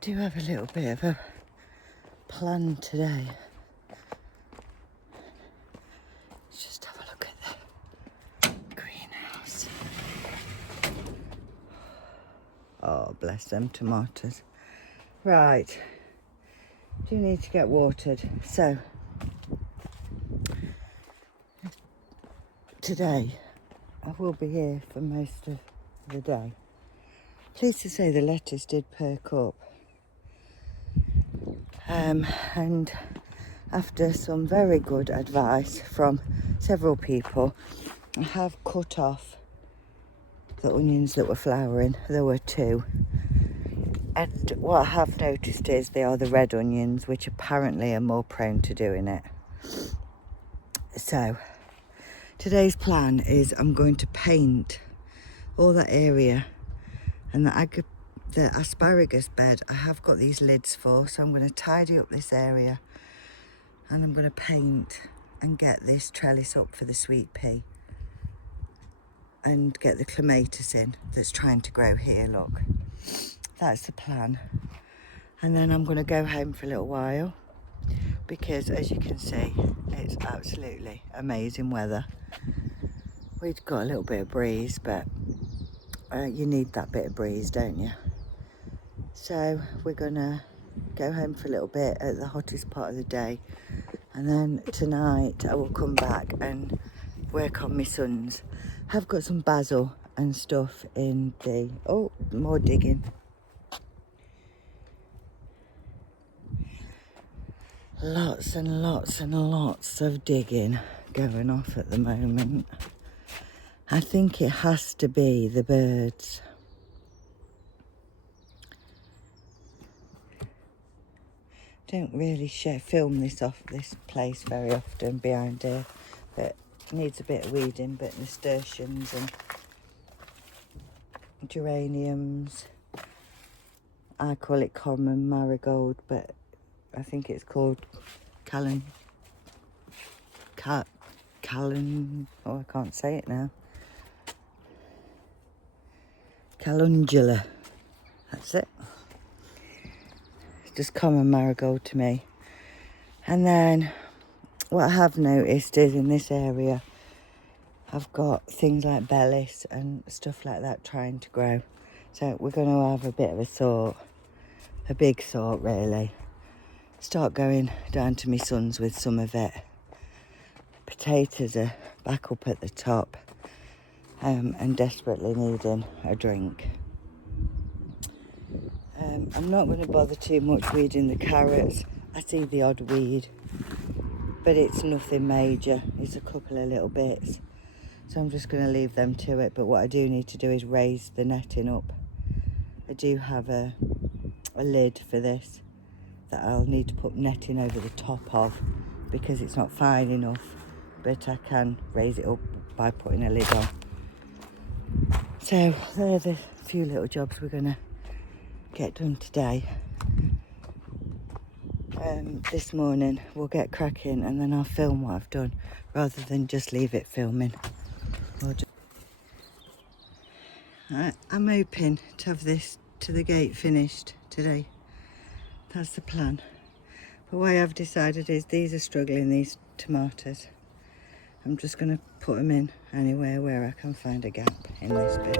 do have a little bit of a plan today. Let's just have a look at the greenhouse. Oh, bless them tomatoes. Right, do need to get watered. So, today I will be here for most of the day. Pleased to say the lettuce did perk up. And after some very good advice from several people, I have cut off the onions that were flowering. There were 2. And what I have noticed is they are the red onions, which apparently are more prone to doing it. So, today's plan is I'm going to paint all that area, and the asparagus bed I have got these lids for, so I'm going to tidy up this area and I'm going to paint and get this trellis up for the sweet pea and get the clematis in that's trying to grow here. Look, that's the plan. And then I'm going to go home for a little while because, as you can see, it's absolutely amazing weather. We've got a little bit of breeze, but you need that bit of breeze, don't you? So we're gonna go home for a little bit at the hottest part of the day, and then tonight I will come back and work on my sons. I've got some basil and stuff in the, oh, more digging. Lots and lots and lots of digging going off at the moment. I think it has to be the birds. Don't really film this place very often behind here, but it needs a bit of weeding. But nasturtiums and geraniums. I call it common marigold, but I think it's called oh, I can't say it now. Calendula, that's it. It's just common marigold to me. And then what I have noticed is in this area I've got things like bellis and stuff like that trying to grow. So we're going to have a bit of a sort, a big sort really. Start going down to my sons with some of it. Potatoes are back up at the top. And desperately needing a drink. I'm not going to bother too much weeding the carrots. I see the odd weed, but it's nothing major. It's a couple of little bits. So I'm just going to leave them to it. But what I do need to do is raise the netting up. I do have a lid for this that I'll need to put netting over the top of because it's not fine enough, but I can raise it up by putting a lid on. So there are the few little jobs we're going to get done today. This morning we'll get cracking and then I'll film what I've done rather than just leave it filming. I'm hoping to have this to the gate finished today. That's the plan. But what I've decided is these are struggling, these tomatoes. I'm just going to put them in anywhere where I can find a gap in this bit.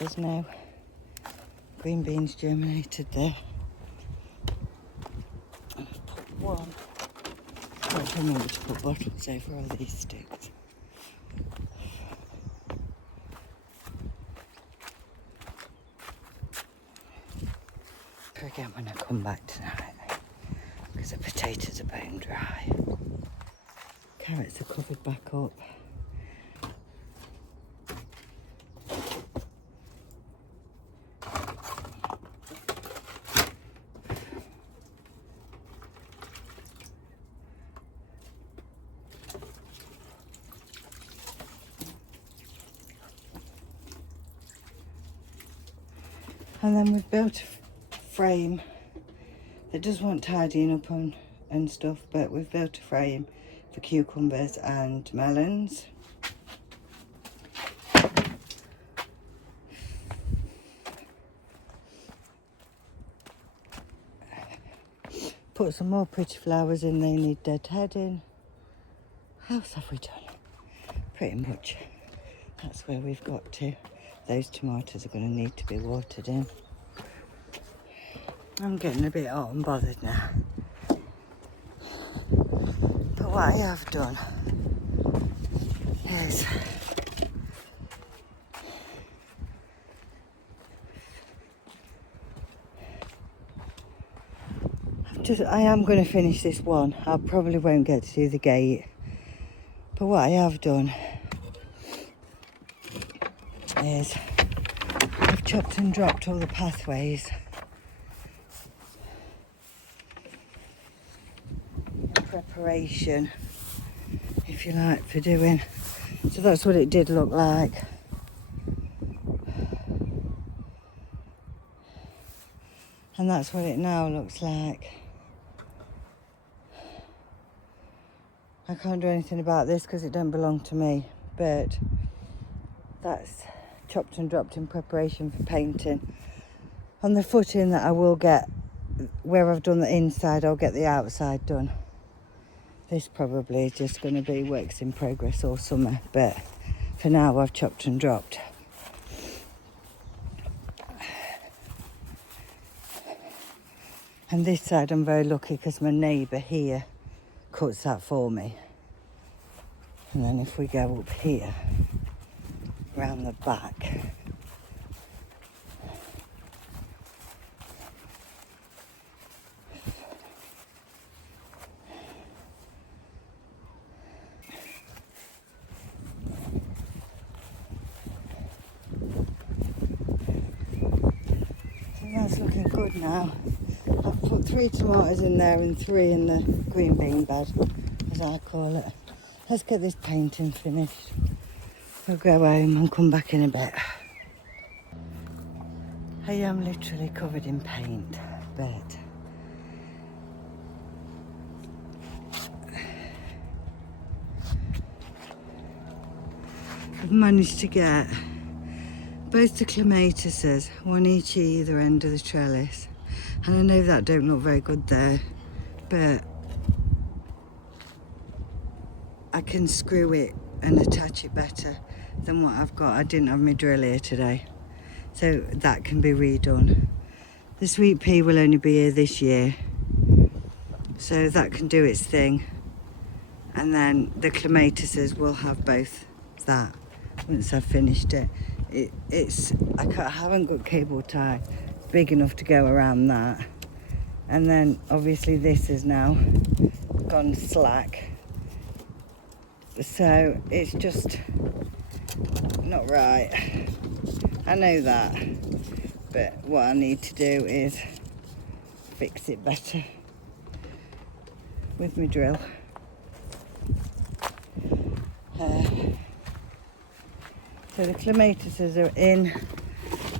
there's no green beans germinated there. And I've put one. I don't remember to put bottles over all these sticks. Again when I come back tonight, because the potatoes are bone dry. Carrots are covered back up. And then we've built a frame that does want tidying up on and stuff, but we've built a frame for cucumbers and melons. Put some more pretty flowers in, they need deadheading. What else have we done? Pretty much that's where we've got to. Those tomatoes are going to need to be watered in. I'm getting a bit hot and bothered now. But what I have done is I am going to finish this one. I probably won't get to do the gate. But what I have done is I've chopped and dropped all the pathways. Preparation, if you like, for doing. So that's what it did look like. And that's what it now looks like. I can't do anything about this because it don't belong to me, but that's chopped and dropped in preparation for painting. On the footing that I will get, where I've done the inside, I'll get the outside done. This probably is just going to be works in progress all summer, but for now I've chopped and dropped. And this side I'm very lucky because my neighbour here cuts that for me. And then if we go up here, round the back, so that's looking good now. I've put 3 tomatoes in there and 3 in the green bean bed, as I call it. Let's get this painting finished. We'll go home and come back in a bit. I am literally covered in paint, but I've managed to get both the clematises, one each either end of the trellis. And I know that don't look very good there, but I can screw it and attach it better than what I've got. I didn't have my drill here today, so that can be redone. The sweet pea will only be here this year, so that can do its thing. And then the clematises will have both that once I've finished it. I haven't got cable tie big enough to go around that. And then obviously this has now gone slack. So it's just not right. I know that. But what I need to do is fix it better with my drill. So the clematises are in.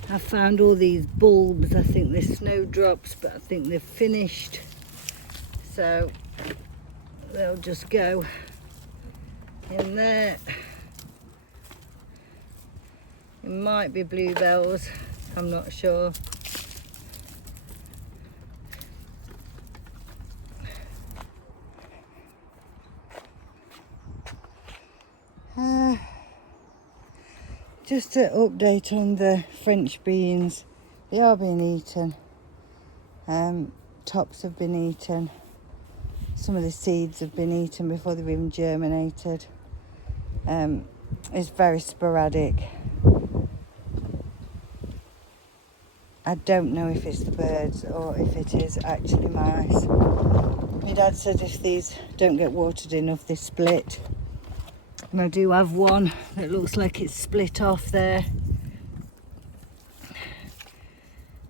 I found all these bulbs. I think they're snowdrops, but I think they're finished. So they'll just go in there. It might be bluebells, I'm not sure. Just to update on the French beans, they are being eaten. Tops have been eaten. Some of the seeds have been eaten before they've even germinated. It's very sporadic. I don't know if it's the birds or if it is actually mice. My dad said if these don't get watered enough, they split. And I do have one that looks like it's split off there.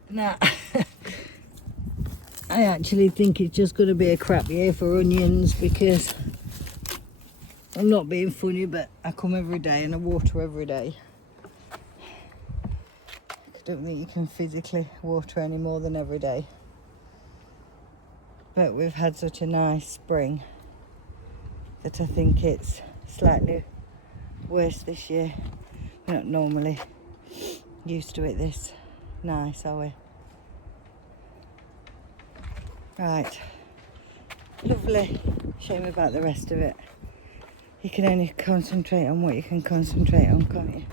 Now, I actually think it's just going to be a crap year for onions, because I'm not being funny, but I come every day and I water every day. I don't think you can physically water any more than every day. But we've had such a nice spring that I think it's slightly worse this year. We're not normally used to it this nice, are we? Right, lovely. Shame about the rest of it. You can only concentrate on what you can concentrate on, can't you?